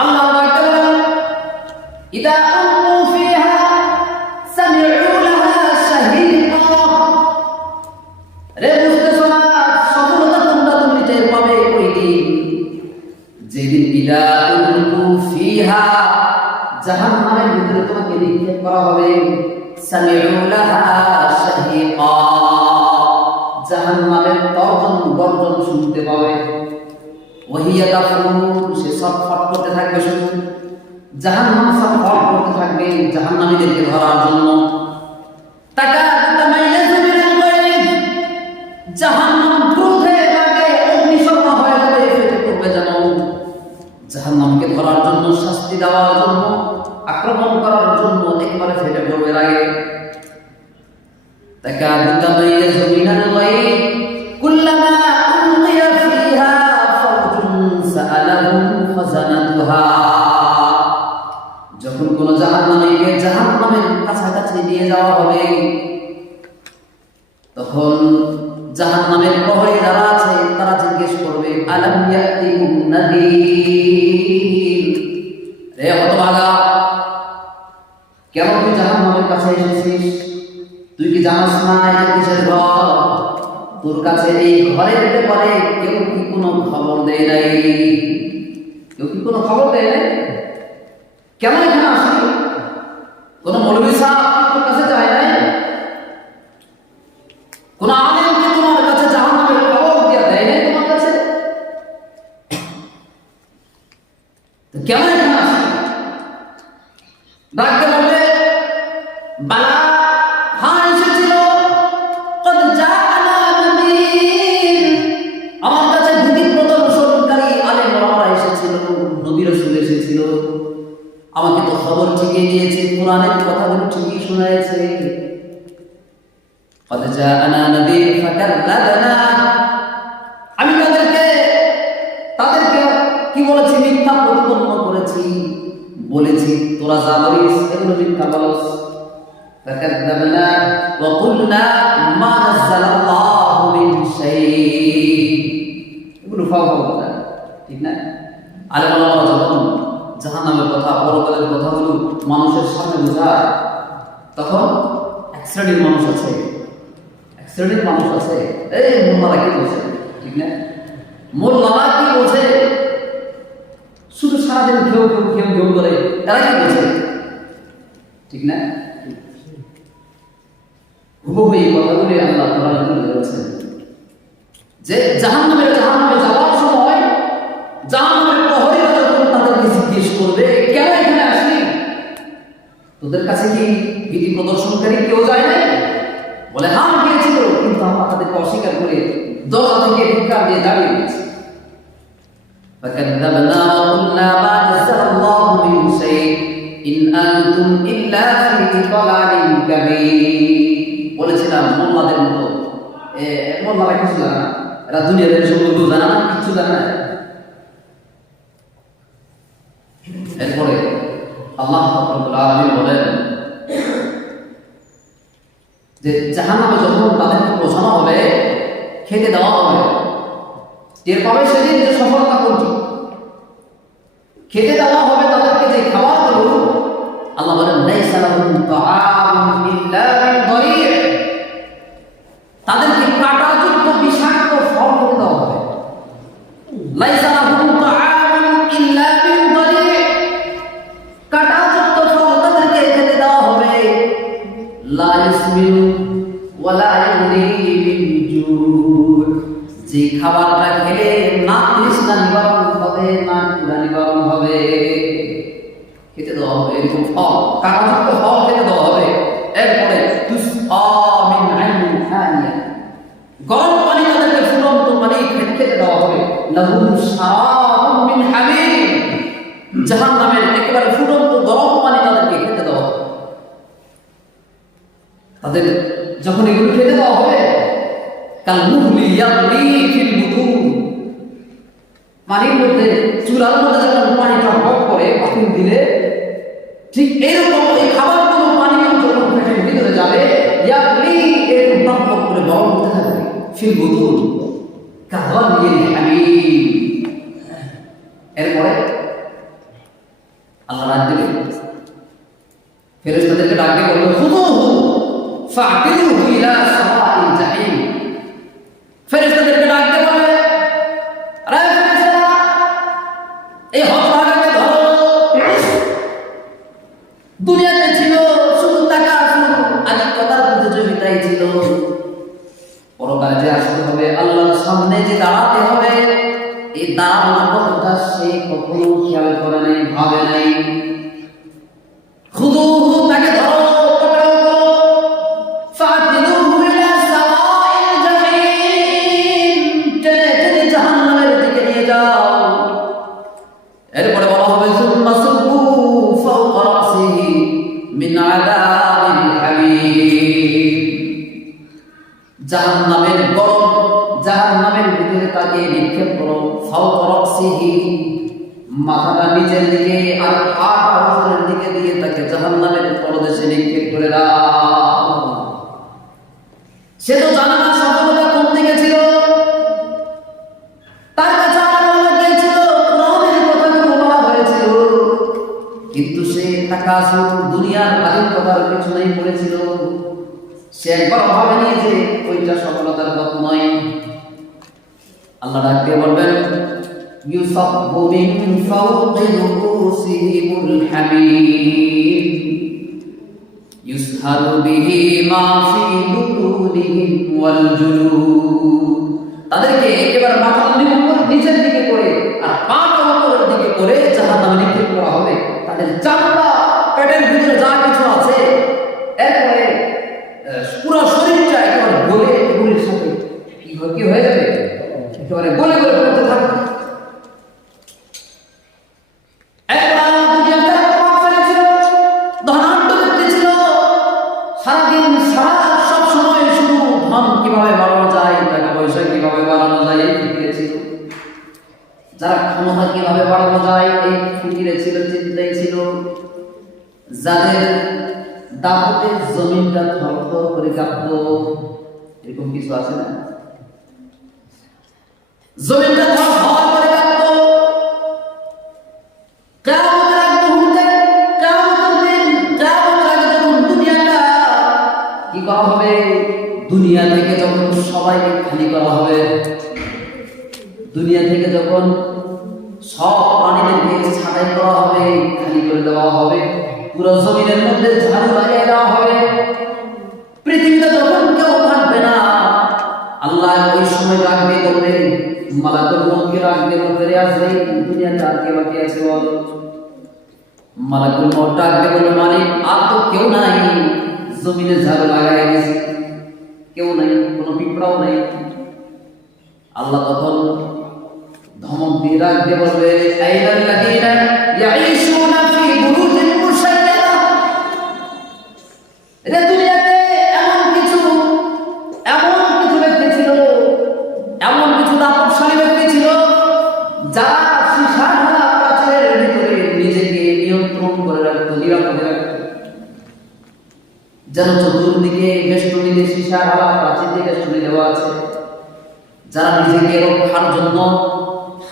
আল্লাহ বলেন ইদা উলকু ফিহা সামিউ লাহা শাহীকা। রে বুঝতেছো না, সফলতা তোমরা টের পাবে ওই দিন যেদিন ইদা উলকু ফিহা জাহান্নামের ভিতরে তোমাকে নিক্ষেপ করা হবে। সামিউ লাহা শাহীকা, জাহান্নামের গর্জন শুনতে পাবে। ওয়াহিয়া তাফুর, সে ছটফট করতে থাকবে, শুধু জাহান্নাম ছটফট করতে থাকবে জাহান্নামীদেরকে ধরার জন্য। তাকাতামাইয়াজু মিনাল গায়ব, জাহান্নাম ক্রোধে রাগে অগ্নিশর্মা হয়ে যাবে, ফেটে পড়বে যেন। জাহান্নামকে ধরার জন্য, শাস্তি দেওয়ার জন্য, আক্রমণ করার জন্য একবারে ফেটে পড়বে রাগে। তাকাতামাইয়াজু মিনাল গায়ব কুল্লামা উলকিয়া ফিহা সাআলাহুম খাজানাতুহা, যখন কোন জাহান্নামীকে জাহান্নামের কাছাকাছি নিয়ে যাওয়া হবে, তখন জাহান্নামের প্রহরী যারা আছে তারা জিজ্ঞেস করবে আলাম ইয়াতিকুম নাযীর, রে হতভাগা, কেন তুই জাহান্নামের কাছে এসেছিস? তুই কি জানাস না এটা কিসের ঘর? তোর কাছে এই ঘরের ব্যাপারে কেউ কি কোনো খবর দেয় নাই? কেউ কি কোনো খবর দেয় নাই? কেন এখানে আসলি? কোন মৌলভী সাহেব তোর কাছে যায় নাই? কোন আলেম কি তোমার কাছে জাহান্নামের খবর দিয়ে দেয় নাই তোমার কাছে? তো কেন এখানে আসলি? ডাকতে বলবে বালা, হ্যাঁ এসেছিল, কদ জাআনা নাযীর, আমার কাছে ভীতি প্রদর্শনকারী আলেম ওলামারা এসেছিল, নবী রাসূল এসেছিল, আমাকে তো খবর ঠিকই দিয়েছে, কোরআনের কথাগুলো ঠিকই শোনায়েছে। কদ জাআনা নাযীর ফাকাল্লাবনা, আমি তাদেরকে কি বলেছি? মিথ্যা প্রতিপন্ন করেছি, বলেছি তোরা যা বলিস এগুলো মিথ্যা বলস। ফাকাল্লাবনা ওয়া কুলনা মা নাযালাল্লাহু মিন শাইই, এগুলো ফাও কথা, ঠিক না? আলেম ওলামারা যখন জাহান্নামের কথা, পরকালের কথাগুলো মানুষের সামনে বোঝায়, তখন এক শ্রেণীর মানুষ আছে, এই মোল্লারা কি বলছে, ঠিক না? মোল্লারা কি বলছে? শুধু সারাদিন ঘেউ করে, তারা কি বলছে, ঠিক না? হুবহু এই কথাগুলি আল্লাহ কোরআনে তুলে ধরেছেন যে জাহান্নামে যাওয়ার সময় জাহান্নামের প্রহরীরা যখন তাদেরকে জিজ্ঞেস করবে কেন এখানে আসলি, তোদের কাছে কি ভীতি প্রদর্শনকারী কেউ যায় না? বলে হ্যাঁ গিয়েছিল, কিন্তু আমরা তাদেরকে অস্বীকার করে দরজা থেকে ধিক্কার দিয়ে দাঁড়িয়ে গেছি। فكذبنا وقلنا ما نزل الله من شيء إن أنتم إلا في ضلال كبير, বলেছিলাম মোল্লাদের মতো, মোল্লারা কিছু জানে না, এরা দুনিয়ার সম্পর্ক জানে না, কিছু জানে না। এরপরে আল্লাহ রাব্বুল আলামিন বলেন যে জাহান্নামে যখন তাদেরকে পৌঁছানো হবে, খেতে দেওয়া হবে, টের পাবে সেদিন যে সফলতা কোনটি। খেতে দেওয়া হবে তাদেরকে যে খাবারগুলো, আল্লাহ বলেন লাইসা লাহুম তাআমুন ইল্লা মিন দারি', তাদেরকে কাঁটাযুক্ত বিষাক্ত ফল খেতে দেওয়া হবে। লাইসা লাহুম তাআমুন ইল্লা মিন দারি', কাঁটাযুক্ত ফল তাদেরকে খেতে দেওয়া হবে। লা ইসমিনু ওয়া লা ইউগনি মিন জু', যে খাবারটা খেলে না তৃষ্ণা নিবারণ হবে, না ক্ষুধা নিবারণ হবে, খেতে দেওয়া হবে এরকম ফল, কাঁটাযুক্ত ফল খেতে দেওয়া হবে। এরপরে তুসআ মিন আইনিন ফানিয়া, গরম পানি তাদেরকে ফুটন্ত পানি খেতে দেওয়া হবে। লাহুম শারাবুম মিন হামিম, জাহান্নামের একেবারে ফুটন্ত গরম পানি তাদেরকে খেতে দেওয়া হবে। তাদের যখন এগুলো খেতে দেওয়া হবে, কালমুহলি ইয়াগলি ফিল বুতুন, পানির মধ্যে, চুলার মধ্যে যখন পানিটা ভক করে পানি দিলে, ঠিক এরকম এই খাবারগুলো পানিগুলো যখন পেটের ভিতরে যাবে, ইয়াগলি এরকম টক করে গরম হতে থাকবে। ফিল বুতুন কাগালিল হামিম, এরপরে আল্লাহ ডাক দিবে, ফেরেশতাদেরকে ডাক দিয়ে বলবে খুদুহু ফা'তিলুহু ইলা সাওয়াইল জাহিম। ফেরেশতাদেরকে ডাক দিয়ে বলবে, আরে ফেরেশতারা, এই হতভাগাকে ধরো। দুনিয়াতে ছিল শুধু টাকা, শুধু আধিক্যতার প্রতিযোগিতাই ছিল। পরকালে যে আসতে হবে, আল্লাহর সামনে যে দাঁড়াতে হবে, এই দাঁড়ানোর কথাটা সে কখনো খেয়াল করে নাই, ভাবে নাই। খুদুহু, তাকে ধরো, পকড়ো, ফা'তিলুহু ইলা সাওয়াইল জাহিম, টেনে টেনে জাহান্নামের দিকে নিয়ে যাও। এরপরে বলা হবে সুম্মা সুব্বু ফাওকা রাসিহি মিন আযাবিল হামিম। জাহান্নামের গরম, জাহান্নামের ভিতরে তাকে নিক্ষেপ করো। ফাওকা রাসিহি, মাথাটা নিচের দিকে আর পাটা উপরের দিকে দিয়ে তাকে জাহান্নামের তলদেশে নিক্ষেপ করে দাও। সে তো জানে না সফলতা কোন দিকে ছিল, তার কাছে আল্লাহ গিয়েছিল, কোরআনের কথাগুলো বলা হয়েছিল, কিন্তু সে তাকাসুর, দুনিয়ার আধিক্যতার পেছনেই পড়েছিল। সে একবার ভাবেনি যে ওইটা সফলতার পথ নয়। আল্লাহ ডাক দিয়ে বলবেন, ইউসাব্বু মিন ফাওকি রুউসিহিমুল হামীম ইউসহারু বিহি মা ফি বুতুনিহিম ওয়াল জুলুদ। তাদেরকে একেবারে মাথার উপর নিচের দিকে করে আর পাটা উপরের দিকে করে জাহান্নামে নিক্ষেপ করা হবে। তাদের চামড়া, পেটের ভিতরে যা কিছু আছে, এরপরে পুরো শরীরটা একেবারে গলে এগুলির সাথে কি হয়ে যাবে, একেবারে গলে গলে পড়তে থাকবে। সারাদিন সব সময় শুধু ধন কিভাবে বাড়ানো যায়, টাকা পয়সা কিভাবে বাড়ানো যায় এই ফিকিরে ছিল। যারা ক্ষমতা কিভাবে বাড়ানো যায় এই ফিকিরে ছিল, চিন্তাই ছিল। যাদের দাপটে জমিনটা থরথর করে কাঁপত, এরকম কিছু আছে না? জমিনটা থরথর করে কাঁপত। কিয়ামতের আগ মুহূর্তে, কিয়ামতের দিন, কিয়ামতের আগে যখন দুনিয়াটা কি করা হবে, দুনিয়া থেকে যখন সবাইকে খালি করা হবে, দুনিয়া থেকে যখন সব প্রাণীদেরকে ছাঁটাই করা হবে, খালি করে দেওয়া হবে, পুরো জমিনের মধ্যে ঝাড়ু লাগিয়ে দেওয়া হবে, পৃথিবীতে যখন কেউ থাকবে না, আল্লাহ ওই সময় রাখবে, বলবেন মালাকুল মউতকে রাখবে, ফিরে আসবে, দুনিয়াতে আর কে বাকি আছে বল? মালাকুল মউত ডাকবে, বলবে মালিক আর তো কেউ নাই, জমিনে ঝাড়ু লাগাই গেছে, কেউ নাই, কোনো পিঁপড়াও নাই। আল্লাহ তখন ধমক দিয়ে রাখবে, বলবে আইনাল্লাযীনা ইয়াঈশুনা ফি বুরুজিন মুশাইয়াদা। এটা দুনিয়াতে এমন কিছু ব্যক্তি ছিল, এমন কিছু দাপটশালী ব্যক্তি ছিল, যারা সীসা ঢালা প্রাচীরের ভিতরে নিজেকে নিয়ন্ত্রণ করে রাখত, নিরাপদে রাখত। যেন চতুর্দিকে বেষ্টনী দিয়ে সীসা ঢালা প্রাচীর দিয়ে বেষ্টনী দেওয়া আছে। যারা নিজেকে রক্ষার জন্য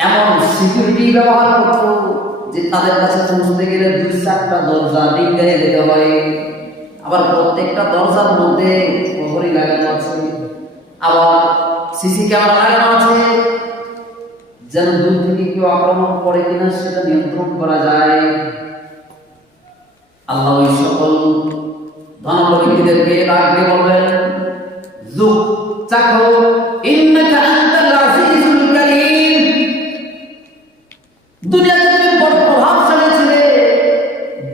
এমন সিকিউরিটি ব্যবহার করত যে তাদের কাছে পৌঁছতে গেলে 2-4টা দরজা ডিঙ্গায় যেতে হয়। আবার প্রত্যেকটা দরজার মধ্যে প্রহরী লাগানো আছে, আবার সিসি ক্যামেরা লাগানো আছে, যেন দূর থেকে কেউ আক্রমণ করে কিনা সেটা নিয়ন্ত্রণ করা যায়। আল্লাহ ওই সকল ধনাঢ্য ব্যক্তিদেরকে ডাকতে বলবেন, যুগ চাখো ইন্নাকা আনতাল আজিজুল কারীম। দুনিয়াতে তুমি বড় প্রভাবশালী ছিলে,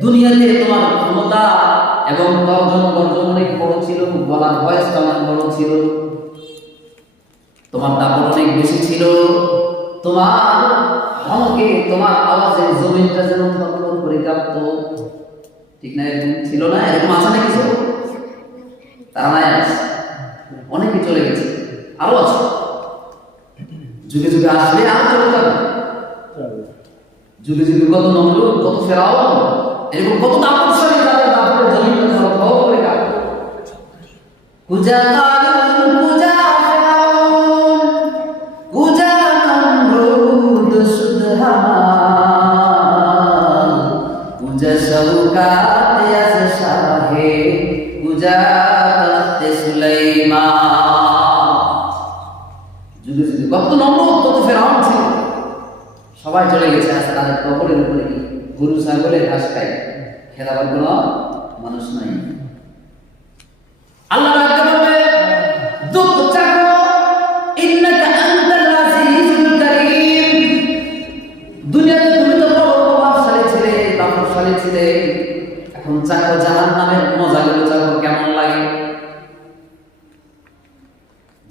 দুনিয়াতে তোমার ক্ষমতা এবং তর্জন গর্জন অনেক বড় ছিল, বলার ভয়েস অনেক বড় ছিল, তোমার দাপট অনেক বেশি ছিল, তোমার ধমকে, তোমার আওয়াজে জমিনটা যেন থরথর করে কাঁপত। ঠিক না? এরকম ছিল না? এরকম আছে না কিছু? তারা নাই আছে, অনেকে চলে গেছে, আরো আছে, যুগে যুগে আসলে আর চলে যাবে। যুগে যুগে কত নমরুদ, কত ফেরাউন, এরকম কত দাপটশালী, যাদের দাপটে জমিনটা থরথর করে কাঁপত। কুজা কারুন, কুজা ফেরাউন, কুজা নমরুদ, সুদহামান, शौकात यस शाहे गुजा तख्त सुलाइमान। যুগে যুগে কত নমরুদ কত ফেরাউন ছিল, সবাই চলে গেছে। আজকে তাদের কবরের উপরে গরু ছাগলের ঘাস খায়, খেলাবার কোনো মানুষ নাই। আল্লাহ রাখতে বলবে দুঃখ চাকো ইন্নাকা আনতাল আজিজুল কারীম। দুনিয়াতে তুমি তো বড় প্রভাবশালী ছিলে, প্রভাবশালী ছিলে, এখন চাকো জাহান্নামের মজাগুলো চাকো কেমন লাগে।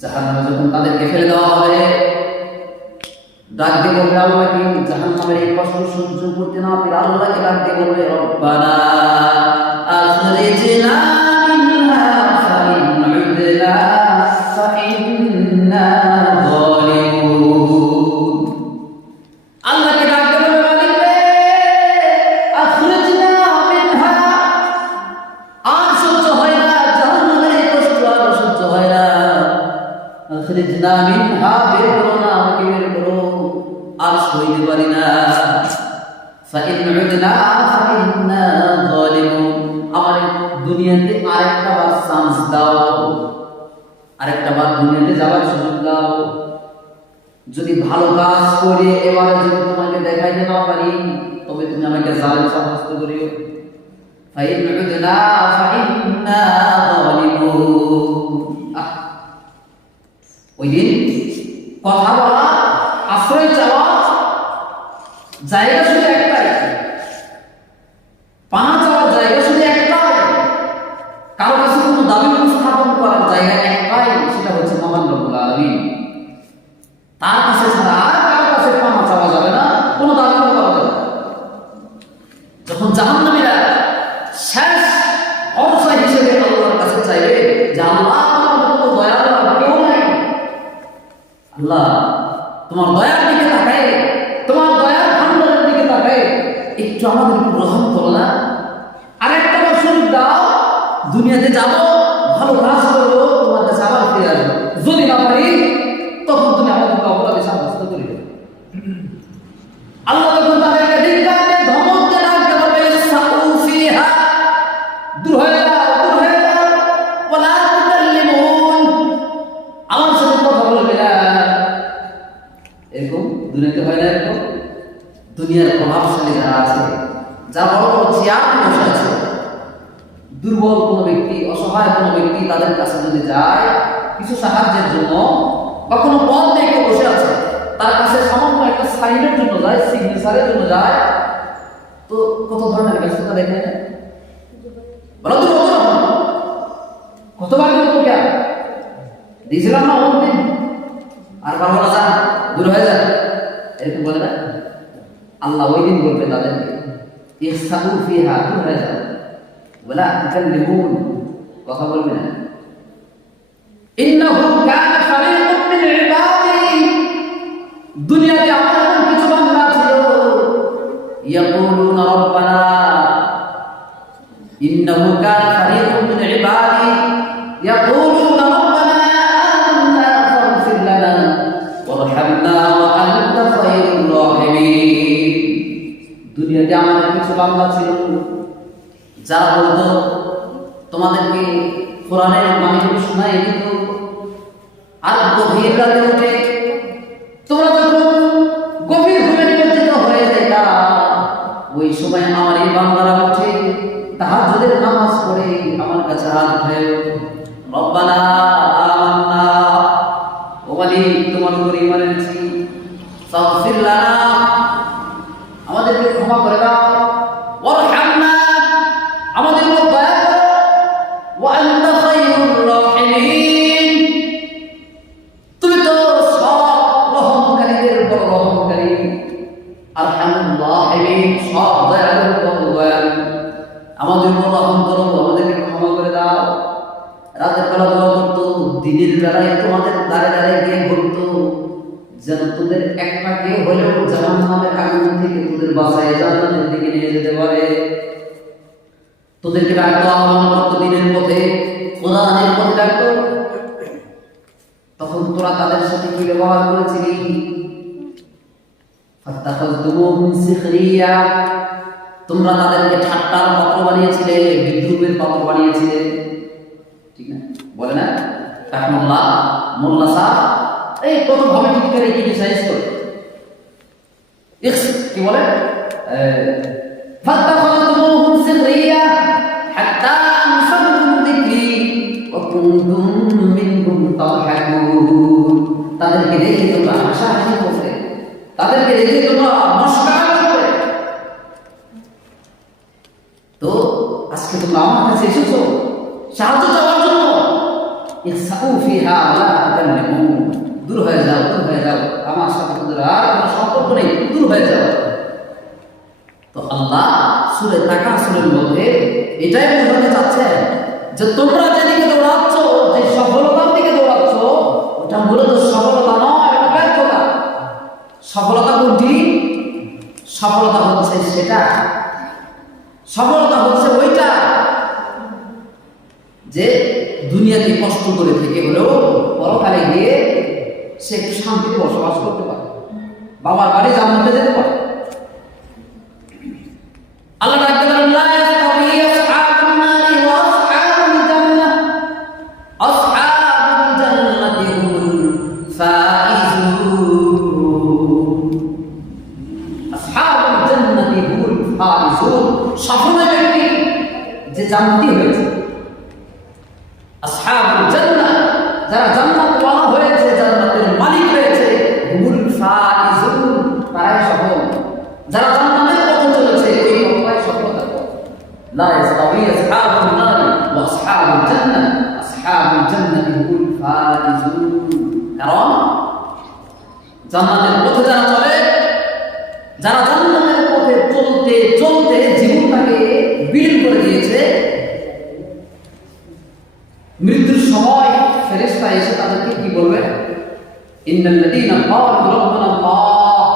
জাহান্নামে যখন তাদেরকে ফেলে দেওয়া হবে, ডাক দিয়ে বলবে আল্লাহ কি জাহান্নামের এই কষ্ট সহ্য করতে না পেরে আল্লাহকে ডাক দিয়ে বলবে রব্বানা আখরিজনা মিনহা ফাইন উদনা ফাইন্না যালিমুন। আল্লাহকে ডাক দিয়ে বলবে মালিক রে আখরিজনা মিনহা, আর সহ্য হয় না জাহান্নামের এই কষ্ট, আর সহ্য হয় না। আখরিজনা মিনহা, বের করো না, আমাকে বের করো, আর সইতে পারি না। ফাইন উদনা ফাইন্না যালিমুন, আমার দুনিয়াতে আরেকটা বার চান্স দাও, আরেকটা বার দুনিয়াতে যাওয়ার সুযোগ দাও। যদি ভালো কাজ করে এবারে যদি তোমাকে দেখাইতে না পারি, তবে তুমি আমাকে জালেম সাব্যস্ত করিও। ফাইন উদনা ফাইন্না যালিমুন। ওই দিন কথা বলা, আশ্রয় চাওয়া জায়গা শুধু একটাই, পানা চাওয়ার জায়গা শুধু একটাই, কারো কাছে কোনো দাবি উপস্থাপন করার জায়গা একটাই, সেটা হচ্ছে মহান রব্বুল আলামিন। তার কাছে ছাড়া আর কারো কাছে পানা চাওয়া যাবে না, কোনো দাবি করা যাবে না। যখন জাহান্নামীরা শেষ ভরসা হিসেবে আল্লাহর কাছে চাইবে যে আল্লাহ তোমার মতো দয়ালু আর কেউ নাই, আল্লাহ তোমার দয়ার দিকে তাকায়, তোমার দয়ার ভান্ডারের দিকে তাকায়, একটু আমাদেরকে গ্রহণ করো না, আরেকটা বার সুযোগ দাও, দুনিয়াতে যাব, ভালো কাজ করবো, তোমার কাছে আবার ফিরে আসবো। যদি না পারি তখন তুমি আমাদেরকে অপরাধী সাব্যস্ত করিবে। আল্লাহ তখন তাদেরকে ধিক্কারে ধমক দিয়ে ডাকতে বলবে ইসসাউ ফিহা, দূর হয়ে যাও, দূর হয়ে যাও, ওয়ালা তুকাল্লিমুন, আমার সাথে কথা বলবে না। এরকম দুনিয়াতে হয় না? এরকম দুনিয়ার প্রভাবশালী যারা আছে, যারা বড় বড় চেয়ারে বসে আছে, দুর্বল কোনো ব্যক্তি, অসহায় কোনো ব্যক্তি তাদের কাছে যদি যায় কিছু সাহায্যের জন্য, কখনো পথ দেখে বসে আছে, তার কাছে সামান্য একটা সাইনের জন্য যায়, সিগনেচারের জন্য যায়, তো কত ধরনের ব্যস্ততা দেখে না? বলো তো কতবার তো কে দিয়েছিলাম না অন্যদিন, আর পারবো না, যান দূর হয়ে যায়, এরকম বলে না? আল্লাহ ওই দিন বলবে তাদেরকে ইসসাউ ফিহা, দূর হয়ে যাও, ওয়ালা তুকাল্লিমুন, কথা বলবে না। ইন্নাহু কানা ফারিকুম মিন ইবাদি, দুনিয়াতে আমার এমন কিছু বান্দা ছিল, ইয়াকুলুনা রব্বানা, ইন্নাহু কানা ফারিকুম মিন ইবাদি ইয়াকুলুনা রব্বানা আমান্না ফাগফির লানা ওয়ারহামনা ওয়া আনতা খায়রুর রাহিমিন। দুনিয়াতে আমার কিছু বান্দা ছিল যারা বলতো তোমাদেরকে কোরআনের বাণীগুলো শোনাই দিত, আর গভীর রাতে উঠে তোমরা যখন গভীর ঘুমে নিমজ্জিত হয়ে যেতা, ওই সময় আমার এই বান্দারা উঠে তাহাজ্জুদের নামাজ পড়ে আমার কাছে হাত উঠে রব্বানা আমান্না, ও মালিক তোমার উপর ঈমান এনেছি, ফাগফির লানা, আমাদেরকে ক্ষমা করে দাও, ওয়ারহামনা, আমাদের উপর দয়া করো, ওয়া আনতা খায়রুর রাহিমিন, তুমি তো সব রহমকারীদের উপর রহমকারী, আরহামুর রাহিমিন, সব দয়ালুর উপর দয়ালু, আমাদের উপর রহম করো, আমাদেরকে ক্ষমা করে দাও। রাতের বেলা দোয়া করতো, দিনের বেলায় তোমাদের দাঁড়ে দাঁড়িয়ে গিয়ে বলতো যেন তোদের একটা কে হলেও জাহান্নামের আগুন থেকে তোদের বাঁচায় জান্নাতের দিকে নিয়ে যেতে পারে। তোদেরকে ডাকতো, আহ্বান করতো দিনের পথে, কোরআনের পথে ডাকতো। তখন তোরা তাদের সাথে কি ব্যবহার করেছিলি? ফাত্তাখাযতুমুহুম সিখরিয়া, তোমরা তাদেরকে ঠাট্টার পাত্র বানিয়েছিলে, বিদ্রুপের পাত্র বানিয়েছিলে, ঠিক না? বলে না রাহমাতুল্লাহ মোল্লা সাহেব এই কত ভাবে ঠিক করে ক্রিটিসাইজ করে, কি বলে ফাত্তাখাযতুমুহুম সিখরিয়া হাত্তা আনসাতুম যিকরি ওয়া কুনতুম মিনহুম তাদহাকুন। তাদেরকে দেখে তোমরা হাসাহাসি করতে, তাদেরকে দেখে তোমরা মস্করা করতে। তো আজকে তোমরা আমার কাছে এসেছো সাহায্য চাওয়ার জন্য, ইখসাউ ফিহা ওয়া লা তুকাল্লিমুন, দূর হয়ে যাও, দূর হয়ে যাও, আমার সাথে তোমাদের আর কোনো সম্পর্ক নেই, দূর হয়ে যাও। তো আল্লাহ সূরা তাকাসুরের মধ্যে এটাই বোঝাতে চাচ্ছেন যে তোমরা যেদিকে দৌড়াচ্ছ, যে সফলতার দিকে দৌড়াচ্ছ, ওটা মূলত সফলতা নয়, এটা ব্যর্থতা। সফলতা কোনটি? সফলতা হচ্ছে সেটা, সফলতা হচ্ছে ওইটা যে দুনিয়াতে কষ্ট করে থেকে হলেও পরকালে গিয়ে সে একটু শান্তিতে বসবাস করতে পারে, বাবার বাড়ি জান্নাতে যেতে পারে। আল্লাহ ডাকতে বলেন লা ইয়াস্তাবি আসহাবুন নারি ওয়া আসহাবুল জান্নাহ, আসহাবুল জান্নাতি হুমুল ফাইজুন, আসহাবুল জান্নাতি হুমুল ফাইজুন, সফল ব্যক্তি যে জান্নাতি হয়েছে। আসহাবুল জান্নাহ, যারা জান্নাত ওয়ালা হয়েছে, জান্নাতের মালিক হয়েছে, হুমুল ফাইজুন, তারাই সফল। যারা জান্নাতের পথে চলেছে ওই পথটাই সফলতার পথ। লা ইয়াস্তাবি আসহাবুন নার ওয়া আসহাবুল জান্নাহ, আসহাবুল জান্নাতি হুমুল ফাইজুন। কারণ জান্নাতের পথে যারা চলে, যারা জান্নাতের পথে চলতে চলতে জীবনটাকে বিলীন করে দিয়েছে, মৃত্যুর সময় ফেরেশতা এসে তাদেরকে কি বলবে? ইন্নাল্লাযীনা ক্বালু রাব্বুনা আল্লাহ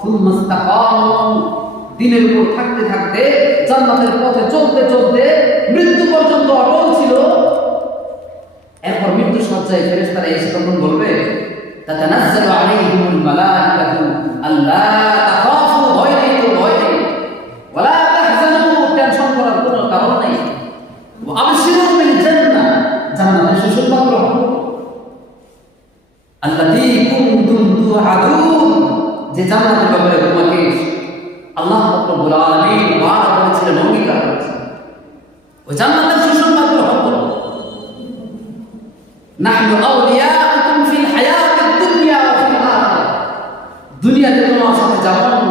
সুম্মা ইসতাকামু, দিনের উপর থাকতে থাকতে জান্নাতের পথে চলতে চলতে মৃত্যু পর্যন্ত অটল ছিল, এরপর মৃত্যু সজ্জায় ফেরেশতারা এসে তখন বলবে তাতানাজ্জালু আলাইহিমুল মালাইকাতু আল্লা তাখাফু, ভয় নেই তো ভয় নেই, ওয়ালা তাহজানু, টেনশন করার কোনো কারণ নেই, ওয়া আবশিরু বিল জান্নাহ, জান্নাতের সুসংবাদ গ্রহণ করো, আল্লাযী কুনতুম তুআদুন, যে জান্নাতের ব্যাপারে তোমাকে আল্লাহ রাব্বুল আলামিন ওয়াদা করেছিলেন, অঙ্গীকার করেছিলেন, ওই জান্নাতের সুসংবাদ গ্রহণ করো। নাহনু আউলিয়াউকুম ফিল হায়াতিদ দুনিয়া ওয়া ফিল আখিরাহ, দুনিয়াতে তোমার সাথে যেমন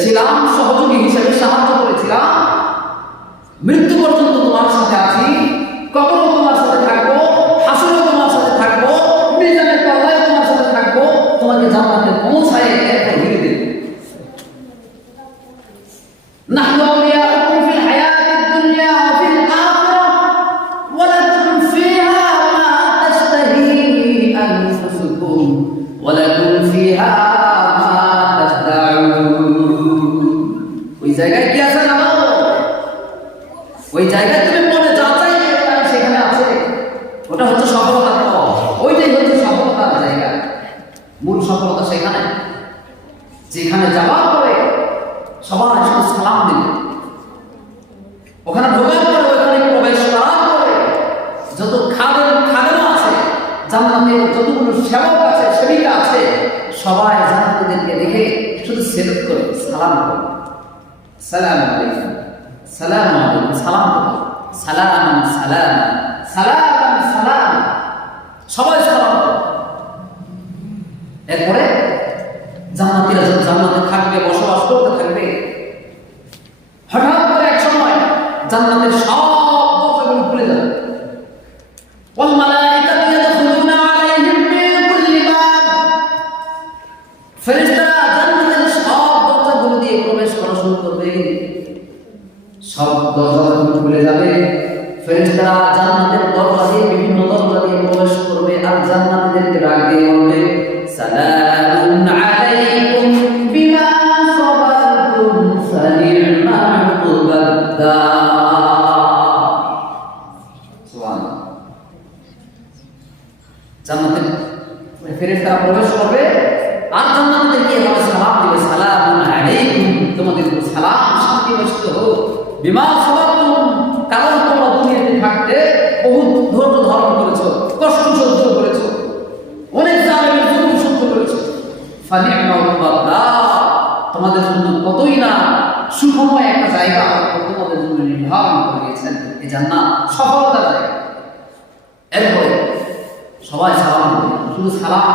ছিলাম, সহযোগী হিসেবে সাহায্য করেছিলাম, মৃত্যু পর্যন্ত তোমার সাথে আছি, কখনো তোমার সাথে থাকবো, হাসরে তোমার সাথে থাকবো, মিজানের পাল্লায় তোমার সাথে থাকবো, তোমাকে জান্নাতে পৌঁছায় এরপর ঘিরে দেব। নাহনু আউলিয়াউকুম ফিল হায়াতিদ দুনিয়া ওয়া ফিল আখিরাহ ওয়া লাকুম ফিহা মা তাশতাহি আনফুসুকুম ওয়া লাকুম ফিহা মা তাশতাউন। ওই জায়গায় কি আছে জানো? ওই জায়গায় তুমি মনে যা চাইবে তাই সেখানে আছে, ওটা হচ্ছে সফলতার পথ, ওইটাই হচ্ছে সফলতার জায়গা। মূল সফলতা সেখানে, যেখানে যাওয়ার পরে সবাই শুধু সালাম দিবে, ওখানে ঢোকার পরে, ওখানে প্রবেশ করার পরে যত খাদেম আছে, জান্নাতের যতগুলো সেবক আছে, সেবিকা আছে, সবাই জান্নাতীদেরকে দেখে শুধু সেলুট করে, সালাম করে, সালাম আলাইকুম, সালাম আলাইকুম, সালাম করে, সালাম সালাম সালাম সালাম, সবাই সালাম করে। এরপরে জান্নাতীরা যখন জান্নাতে থাকবে, বসবাস করতে থাকবে, হঠাৎ করে এক সময় জান্নাতের সব দরজাগুলো খুলে যাবে, ওয়াল মালাইকাতু ইয়াদখুলুনা আলাইহিম মিন কুল্লি বাব, ফেরেশতারা জান্নাতের সব দরজাগুলো দিয়ে প্রবেশ করা শুরু করবে, সব দরজাগুলো খুলে যাবে, ফেরেশতারা জান্নাতের দরজা দিয়ে, বিভিন্ন দরজা দিয়ে প্রবেশ করবে, আর জান্নাতীদেরকে ডাক দিয়ে বলবে সালামুন আলাইকুম বিমা সাবারতুম ফানি'মা উকবাদ-দার। সুবহানাল্লাহ। জান্নাতে ফেরেশতারা প্রবেশ করবে আর জান্নাতীদেরকে এভাবে সালাম দিবে, সালামুন আলাইকুম, তোমাদের উপর সালাম, শান্তি বিনষ্ট হোক, বিমা সাবাতুম, কারণ তোমরা দুনিয়াতে থাকতে বহুত ধৈর্য ধারণ করেছো, কষ্ট সহ্য করেছো, অনেক জালেমের জুলুম সহ্য করেছো। ফানি'মা উকবাদা, তোমাদের জন্য কতই না সুখময় একটা জায়গা তোমাদের জন্য নির্ধারণ করে দিয়েছেন, এই জান্নাত সফলতার জায়গা। এরপরে সবাই সালাম, শুধু সালাম।